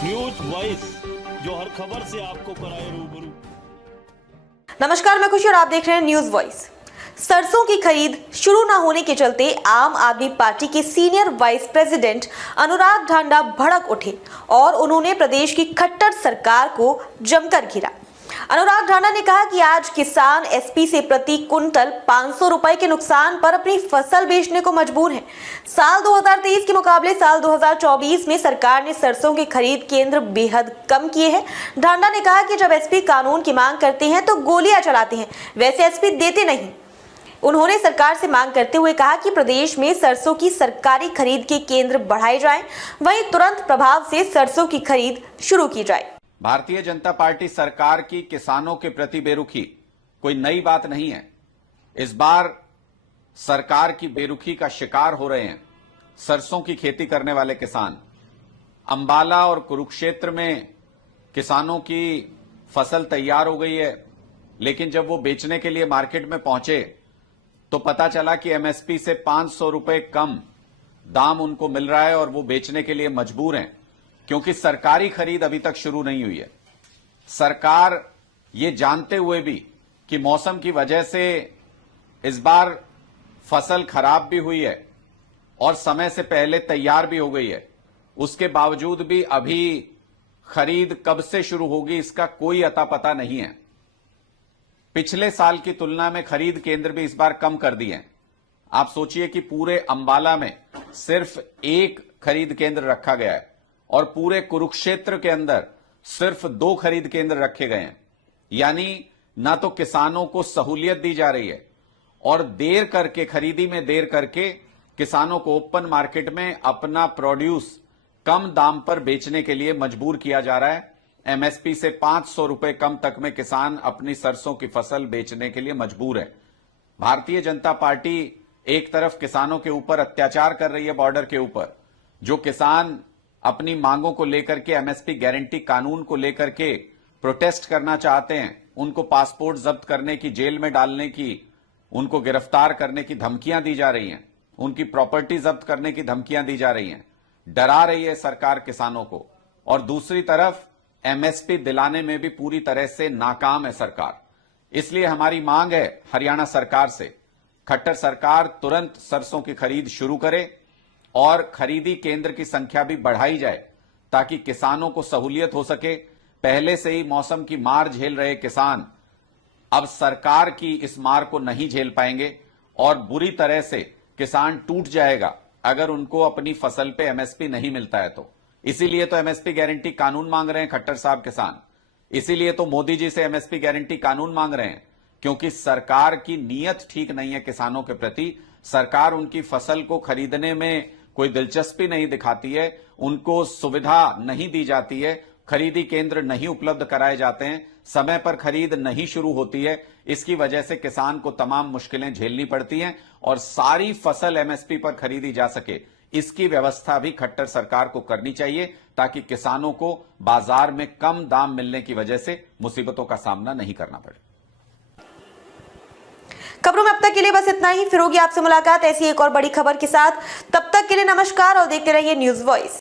News voice, जो हर खबर से आपको कराए रूबरू। नमस्कार, मैं खुशी और आप देख रहे हैं न्यूज वॉइस। सरसों की खरीद शुरू न होने के चलते आम आदमी पार्टी के सीनियर वाइस प्रेसिडेंट अनुराग ढांडा भड़क उठे और उन्होंने प्रदेश की खट्टर सरकार को जमकर घेरा। अनुराग ढांडा ने कहा कि आज किसान एसपी से प्रति कुंटल 500 रुपए के नुकसान पर अपनी फसल बेचने को मजबूर हैं। साल 2023 के मुकाबले साल 2024 में सरकार ने सरसों की खरीद केंद्र बेहद कम किए हैं। ढांडा ने कहा कि जब एसपी कानून की मांग करते हैं तो गोलियां चलाते हैं, वैसे एसपी देते नहीं। उन्होंने सरकार से मांग करते हुए कहा कि प्रदेश में सरसों की सरकारी खरीद के केंद्र बढ़ाए जाएं, वहीं तुरंत प्रभाव से सरसों की खरीद शुरू की जाए। भारतीय जनता पार्टी सरकार की किसानों के प्रति बेरुखी कोई नई बात नहीं है। इस बार सरकार की बेरुखी का शिकार हो रहे हैं सरसों की खेती करने वाले किसान। अंबाला और कुरुक्षेत्र में किसानों की फसल तैयार हो गई है, लेकिन जब वो बेचने के लिए मार्केट में पहुंचे तो पता चला कि एमएसपी से 500 रुपए कम दाम उनको मिल रहा है और वो बेचने के लिए मजबूर हैं, क्योंकि सरकारी खरीद अभी तक शुरू नहीं हुई है। सरकार ये जानते हुए भी कि मौसम की वजह से इस बार फसल खराब भी हुई है और समय से पहले तैयार भी हो गई है, उसके बावजूद भी अभी खरीद कब से शुरू होगी इसका कोई अता पता नहीं है। पिछले साल की तुलना में खरीद केंद्र भी इस बार कम कर दिए हैं। आप सोचिए कि पूरे अंबाला में सिर्फ एक खरीद केंद्र रखा गया है और पूरे कुरुक्षेत्र के अंदर सिर्फ 2 खरीद केंद्र रखे गए हैं। यानी ना तो किसानों को सहूलियत दी जा रही है और देर करके, खरीदी में देर करके किसानों को ओपन मार्केट में अपना प्रोड्यूस कम दाम पर बेचने के लिए मजबूर किया जा रहा है। एमएसपी से 500 रुपए कम तक में किसान अपनी सरसों की फसल बेचने के लिए मजबूर है। भारतीय जनता पार्टी एक तरफ किसानों के ऊपर अत्याचार कर रही है बॉर्डर के ऊपर। जो किसान अपनी मांगों को लेकर के, एमएसपी गारंटी कानून को लेकर के प्रोटेस्ट करना चाहते हैं, उनको पासपोर्ट जब्त करने की, जेल में डालने की, उनको गिरफ्तार करने की धमकियां दी जा रही हैं, उनकी प्रॉपर्टी जब्त करने की धमकियां दी जा रही हैं, डरा रही है सरकार किसानों को। और दूसरी तरफ एमएसपी दिलाने में भी पूरी तरह से नाकाम है सरकार। इसलिए हमारी मांग है हरियाणा सरकार से, खट्टर सरकार तुरंत सरसों की खरीद शुरू करे और खरीदी केंद्र की संख्या भी बढ़ाई जाए ताकि किसानों को सहूलियत हो सके। पहले से ही मौसम की मार झेल रहे किसान अब सरकार की इस मार को नहीं झेल पाएंगे और बुरी तरह से किसान टूट जाएगा अगर उनको अपनी फसल पे एमएसपी नहीं मिलता है तो। इसीलिए तो एमएसपी गारंटी कानून मांग रहे हैं खट्टर साहब किसान। इसीलिए तो मोदी जी से एमएसपी गारंटी कानून मांग रहे हैं, क्योंकि सरकार की नीयत ठीक नहीं है किसानों के प्रति। सरकार उनकी फसल को खरीदने में कोई दिलचस्पी नहीं दिखाती है, उनको सुविधा नहीं दी जाती है, खरीदी केंद्र नहीं उपलब्ध कराए जाते हैं, समय पर खरीद नहीं शुरू होती है। इसकी वजह से किसान को तमाम मुश्किलें झेलनी पड़ती हैं और सारी फसल एमएसपी पर खरीदी जा सके, इसकी व्यवस्था भी खट्टर सरकार को करनी चाहिए ताकि किसानों को बाजार में कम दाम मिलने की वजह से मुसीबतों का सामना नहीं करना पड़े। खबरों में अब तक के लिए बस इतना ही। फिर होगी आपसे मुलाकात ऐसी एक और बड़ी खबर के साथ। तब तक के लिए नमस्कार और देखते रहिए न्यूज वॉइस।